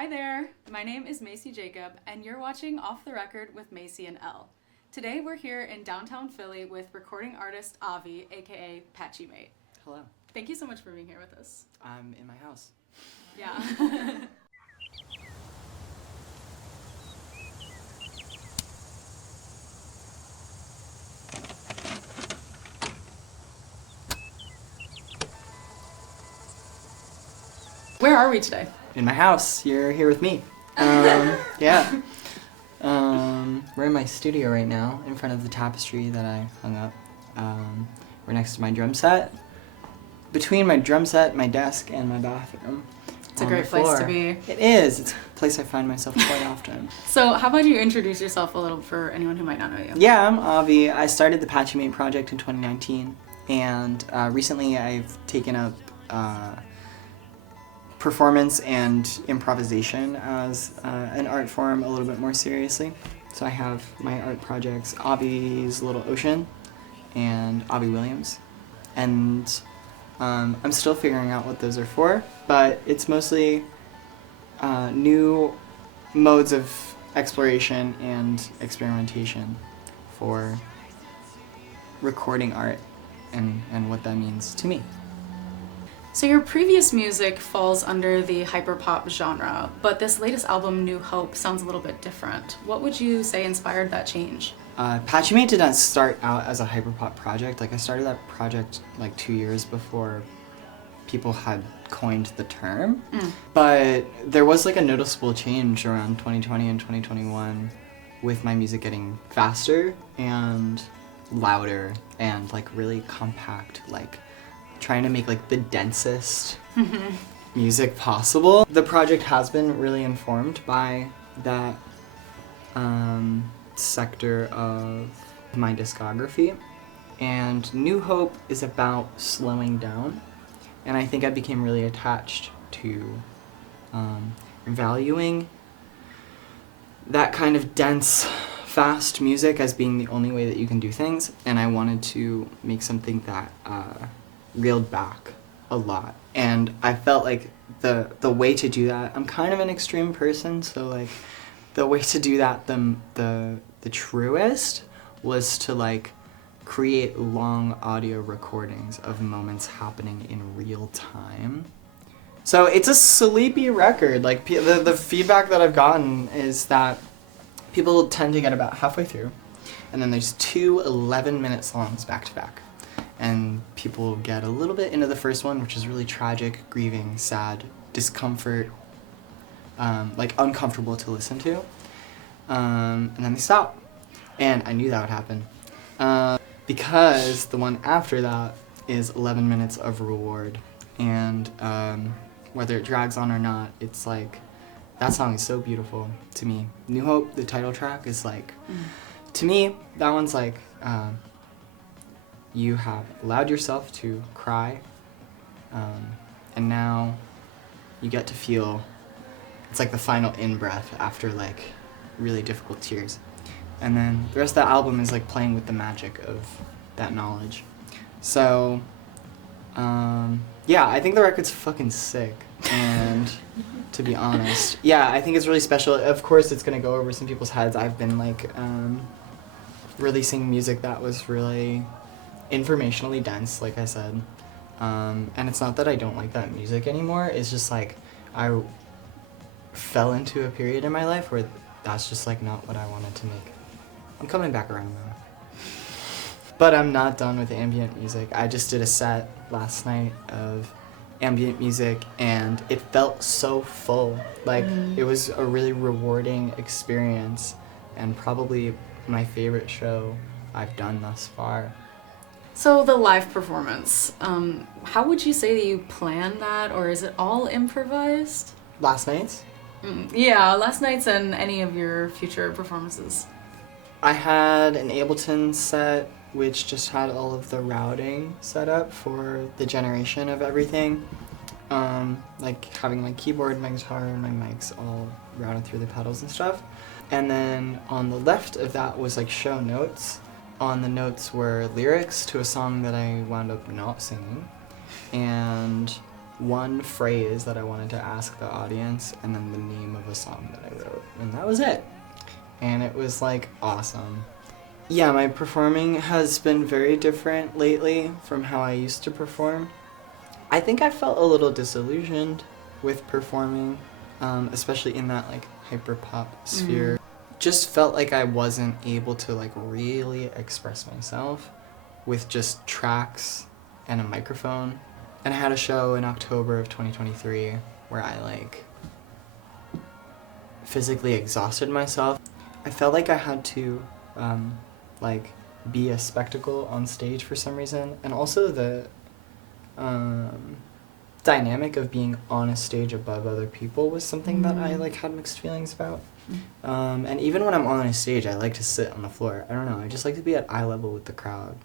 Hi there, my name is Macy Jacob, and you're watching Off the Record with Macy and Elle. Today we're here in downtown Philly with recording artist Avi, aka Patchymate. Hello. Thank you so much for being here with us. I'm in my house. Yeah. Where are we today? In my house. You're here with me. Yeah. We're in my studio right now, in front of the tapestry that I hung up. We're next to my drum set. Between my drum set, my desk, and my bathroom. It's a great place to be. It is. It's a place I find myself quite often. So how about you introduce yourself a little for anyone who might not know you? Yeah, I'm Avi. I started the Patchymate project in 2019, and recently I've taken up performance and improvisation as an art form a little bit more seriously. So I have my art projects, Avi's Little Ocean and Avi Williams. And I'm still figuring out what those are for, but it's mostly new modes of exploration and experimentation for recording art and what that means to me. So your previous music falls under the hyperpop genre, but this latest album, New Hope, sounds a little bit different. What would you say inspired that change? Patchymate did not start out as a hyperpop project. Like, I started that project like 2 years before people had coined the term. But there was like a noticeable change around 2020 and 2021 with my music getting faster and louder and like really compact, like trying to make like the densest music possible. The project has been really informed by that sector of my discography, and New Hope is about slowing down, and I think I became really attached to valuing that kind of dense, fast music as being the only way that you can do things, and I wanted to make something that reeled back a lot. And I felt like the way to do that, I'm kind of an extreme person, so like the way to do that the truest was to like create long audio recordings of moments happening in real time. So it's a sleepy record. Like the feedback that I've gotten is that people tend to get about halfway through, and then there's two 11-minute songs back to back. And people get a little bit into the first one, which is really tragic, grieving, sad, discomfort, like uncomfortable to listen to. And then they stop. And I knew that would happen. Because the one after that is 11 minutes of reward. And whether it drags on or not, it's like, that song is so beautiful to me. New Hope, the title track, is like, to me, that one's like, you have allowed yourself to cry, and now you get to feel, it's like the final in-breath after like really difficult tears. And then the rest of the album is like playing with the magic of that knowledge. So, yeah, I think the record's fucking sick, and to be honest, yeah, I think it's really special. Of course, it's gonna go over some people's heads. I've been like releasing music that was really informationally dense, like I said, and it's not that I don't like that music anymore, it's just like I fell into a period in my life where that's just like not what I wanted to make. I'm coming back around though. But I'm not done with ambient music. I just did a set last night of ambient music, and it felt so full. Like, it was a really rewarding experience, and probably my favorite show I've done thus far. So the live performance, how would you say that you plan that, or is it all improvised? Last night's? Yeah, last night's and any of your future performances. I had an Ableton set, which just had all of the routing set up for the generation of everything. Like having my keyboard, my guitar, and my mics all routed through the pedals and stuff. And then on the left of that was like show notes. On the notes were lyrics to a song that I wound up not singing, and one phrase that I wanted to ask the audience, and then the name of a song that I wrote, and that was it. And it was like awesome. Yeah, my performing has been very different lately from how I used to perform. I think I felt a little disillusioned with performing, especially in that like hyper pop sphere. Just felt like I wasn't able to like really express myself with just tracks and a microphone. And I had a show in October of 2023 where I like physically exhausted myself. I felt like I had to like be a spectacle on stage for some reason, and also the dynamic of being on a stage above other people was something that I like had mixed feelings about. And even when I'm on a stage, I like to sit on the floor. I don't know, I just like to be at eye level with the crowd.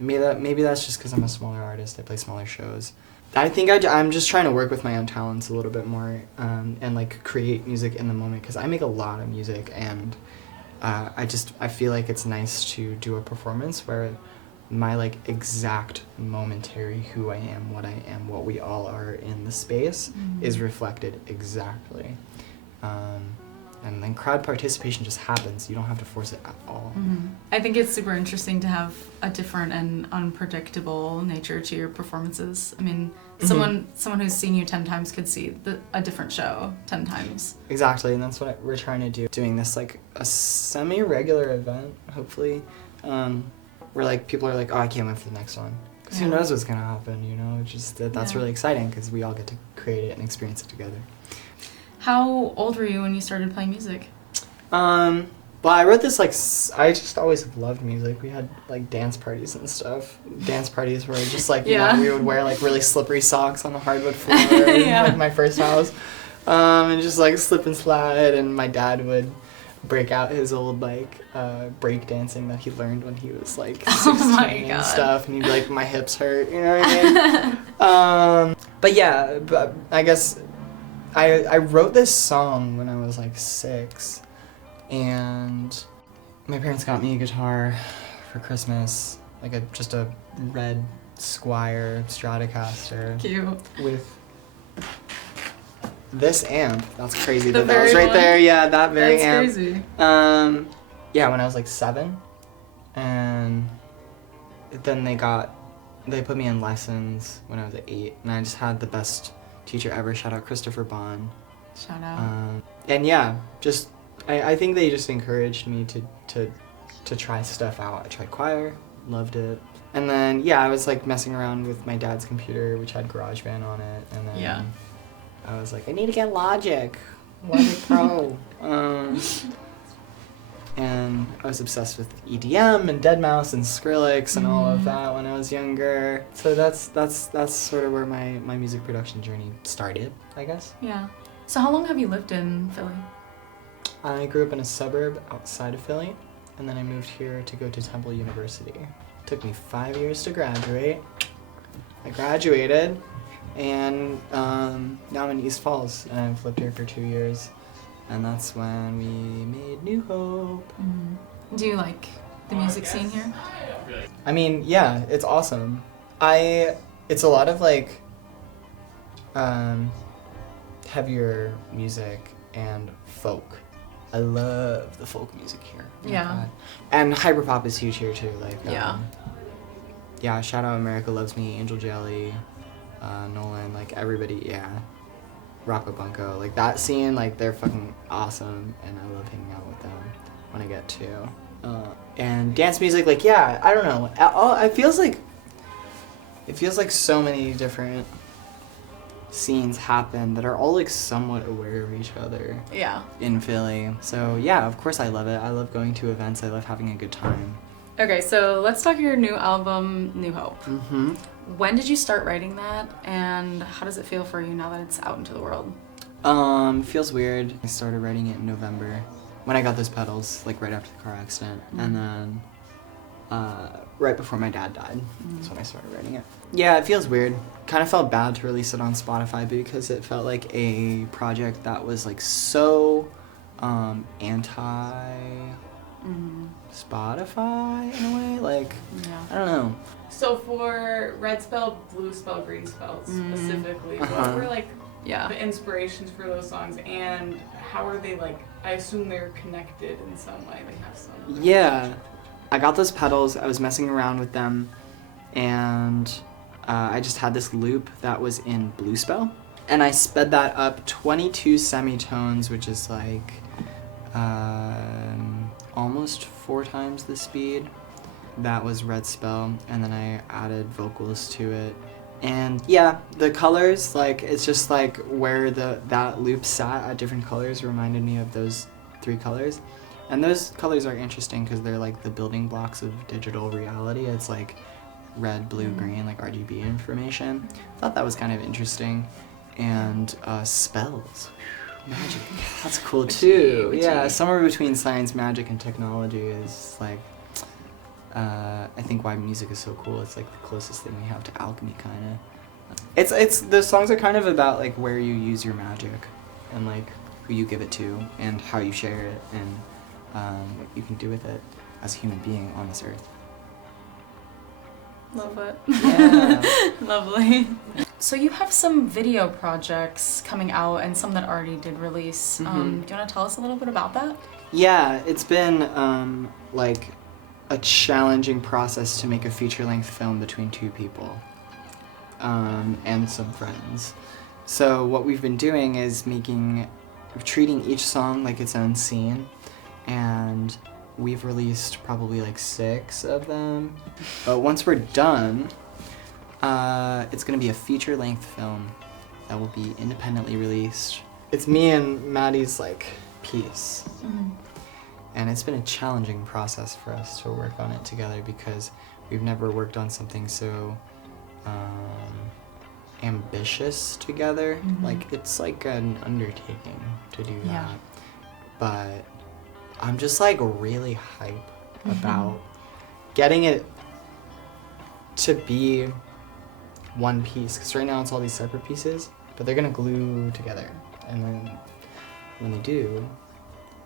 Maybe that's just because I'm a smaller artist. I play smaller shows. I think I'm just trying to work with my own talents a little bit more, and like create music in the moment, because I make a lot of music, and I feel like it's nice to do a performance where my like exact momentary who I am, what we all are in the space is reflected exactly. And then crowd participation just happens. You don't have to force it at all. I think it's super interesting to have a different and unpredictable nature to your performances. I mean, someone who's seen you 10 times could see a different show 10 times. Exactly, and that's what we're trying to do. Doing this like a semi-regular event, hopefully, where like people are like, oh, I can't wait for the next one. Because who knows what's gonna happen, you know? Just that's really exciting because we all get to create it and experience it together. How old were you when you started playing music? Well, I wrote this like, I just always have loved music. We had like dance parties and stuff. Dance parties where just like, you know, we would wear like really slippery socks on the hardwood floor in like my first house. And just like slip and slide, and my dad would break out his old like break dancing that he learned when he was like 16 and stuff, and he'd be like, my hips hurt, you know what I mean? But yeah, but I guess I wrote this song when I was like 6, and my parents got me a guitar for Christmas, like just a red Squier Stratocaster. Cute. With this amp. That's crazy. That was right there. Yeah, that very amp. That's crazy. Yeah, when I was like 7, and then they put me in lessons when I was 8, and I just had the best teacher ever. Shout out Christopher Bond. Shout out. And yeah, just I think they just encouraged me to try stuff out. I tried choir, loved it, and then yeah, I was like messing around with my dad's computer, which had GarageBand on it, and then I was like, I need to get Logic Pro. And I was obsessed with EDM and deadmau5 and Skrillex and all of that when I was younger. So that's sort of where my music production journey started, I guess. Yeah. So how long have you lived in Philly? I grew up in a suburb outside of Philly, and then I moved here to go to Temple University. It took me 5 years to graduate. I graduated, and now I'm in East Falls, and I've lived here for 2 years. And that's when we made New Hope. Do you like the music scene here? I mean, yeah, it's awesome. It's a lot of like heavier music and folk. I love the folk music here. Oh my God. And hyperpop is huge here too. Like yeah, shout out America Loves Me, Angel Jelly, Nolan, like everybody, yeah. Rocco Bunko, like that scene, like they're fucking awesome, and I love hanging out with them when I get to. And dance music, like yeah, I don't know. It feels like so many different scenes happen that are all like somewhat aware of each other. Yeah. In Philly, so yeah, of course I love it. I love going to events. I love having a good time. Okay, so let's talk your new album, New Hope. When did you start writing that, and how does it feel for you now that it's out into the world? Feels weird. I started writing it in November when I got those pedals, like right after the car accident, and then right before my dad died. That's when I started writing it. Yeah, it feels weird. Kind of felt bad to release it on Spotify because it felt like a project that was like so anti Spotify in a way, like I don't know. So for red spell, blue spell, green spell specifically, what were like Yeah. the inspirations for those songs, and how are they, like, I assume they're connected in some way. They have some. Yeah. I got those pedals, I was messing around with them, and I just had this loop that was in Blue Spell, and I sped that up 22 semitones, which is like almost 4 times the speed. That was Red Spell, and then I added vocals to it. And yeah, the colors, like, it's just like where that loop sat at different colors reminded me of those 3 colors. And those colors are interesting because they're like the building blocks of digital reality. It's like red, blue, green, like RGB information. I thought that was kind of interesting. And spells. Magic. That's cool too. Yeah, somewhere between science, magic, and technology is like, I think why music is so cool. It's like the closest thing we have to alchemy, kind of. It's the songs are kind of about like where you use your magic, and like who you give it to, and how you share it, and what you can do with it as a human being on this earth. Love it. Yeah. Lovely. So you have some video projects coming out and some that already did release. Mm-hmm. Do you want to tell us a little bit about that? Yeah, it's been like a challenging process to make a feature-length film between 2 people and some friends. So what we've been doing is treating each song like its own scene, and we've released probably like 6 of them. But once we're done, it's gonna be a feature-length film that will be independently released. It's me and Maddie's like piece. Mm-hmm. And it's been a challenging process for us to work on it together because we've never worked on something so ambitious together. Mm-hmm. Like, it's like an undertaking to do that. Yeah. But I'm just like really hype about getting it to be one piece. Because right now it's all these separate pieces, but they're gonna glue together. And then when they do,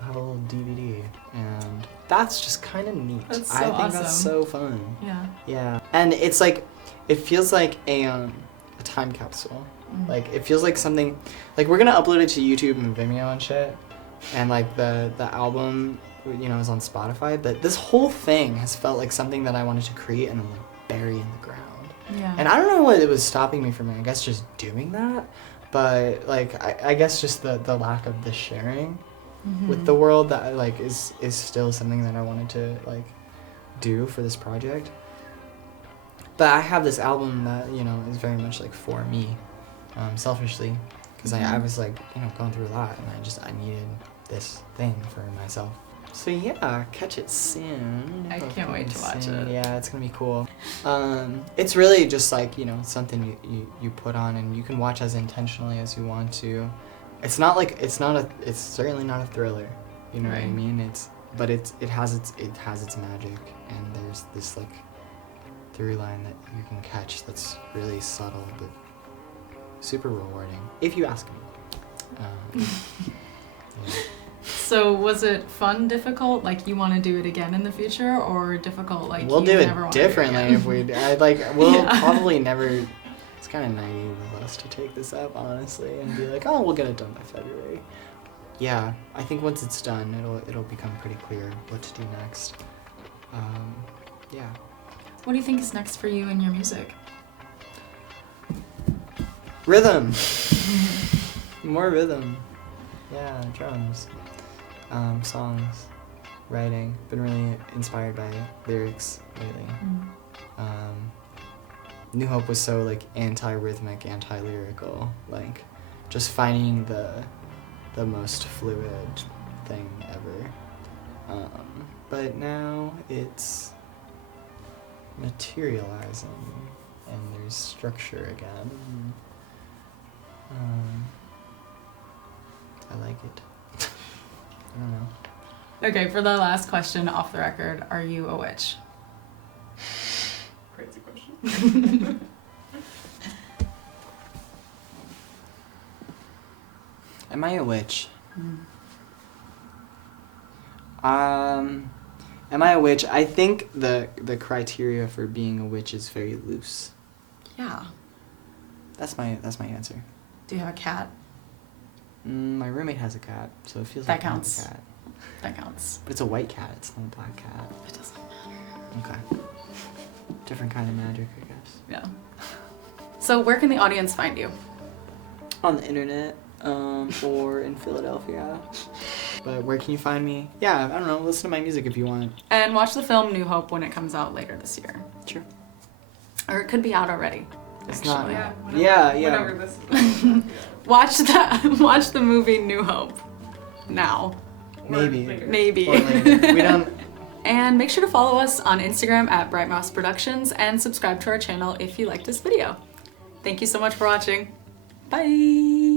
I'll have a little DVD. And that's just kind of neat. That's so I think awesome. that's so fun. Yeah. Yeah. And it's like, it feels like a time capsule. Like, it feels like something, like we're gonna upload it to YouTube and Vimeo and shit. And like the album, you know, is on Spotify, but this whole thing has felt like something that I wanted to create and then like bury in the ground. Yeah. And I don't know what it was stopping me from, I guess, just doing that, but like I guess just the lack of the sharing with the world that like is still something that I wanted to like do for this project. But I have this album that, you know, is very much like for me, selfishly. Because I was like, you know, going through a lot, and I needed this thing for myself. So yeah, catch it soon. I can't wait to watch it. Yeah, it's gonna be cool. It's really just like, you know, something you put on and you can watch as intentionally as you want to. It's not like, it's certainly not a thriller. You know what I mean? But it has its magic, and there's this like through line that you can catch that's really subtle but super rewarding, if you ask me. Yeah. So was it fun, difficult, like you want to do it again in the future, or difficult like we'll you do never it want differently to do it again? we'll probably never. It's kind of naive of us to take this up, honestly, and be like, oh, we'll get it done by February. Yeah, I think once it's done, it'll become pretty clear what to do next. Yeah. What do you think is next for you in your music? Rhythm. More rhythm. Yeah, drums. Songs. Writing. Been really inspired by lyrics lately. New Hope was so like anti-rhythmic, anti-lyrical. Like, just finding the most fluid thing ever. But now it's materializing and there's structure again. I like it. I don't know. Okay, for the last question off the record, are you a witch? Crazy question. Am I a witch? Am I a witch? I think the criteria for being a witch is very loose. Yeah. That's my answer. Do you have a cat? My roommate has a cat, so it feels That like I have counts. a cat. That counts. But it's a white cat, it's not a black cat. It doesn't matter. Okay. Different kind of magic, I guess. Yeah. So where can the audience find you? On the internet, or in Philadelphia. But where can you find me? Yeah, I don't know, listen to my music if you want. And watch the film New Hope when it comes out later this year. Sure. Or it could be out already. It's actually. not. Yeah. Yeah. Whenever this is. Watch the movie New Hope now. Or Maybe. later. Maybe. Or later. We don't. And make sure to follow us on Instagram at BRIGHTMOSS Productions and subscribe to our channel if you like this video. Thank you so much for watching. Bye!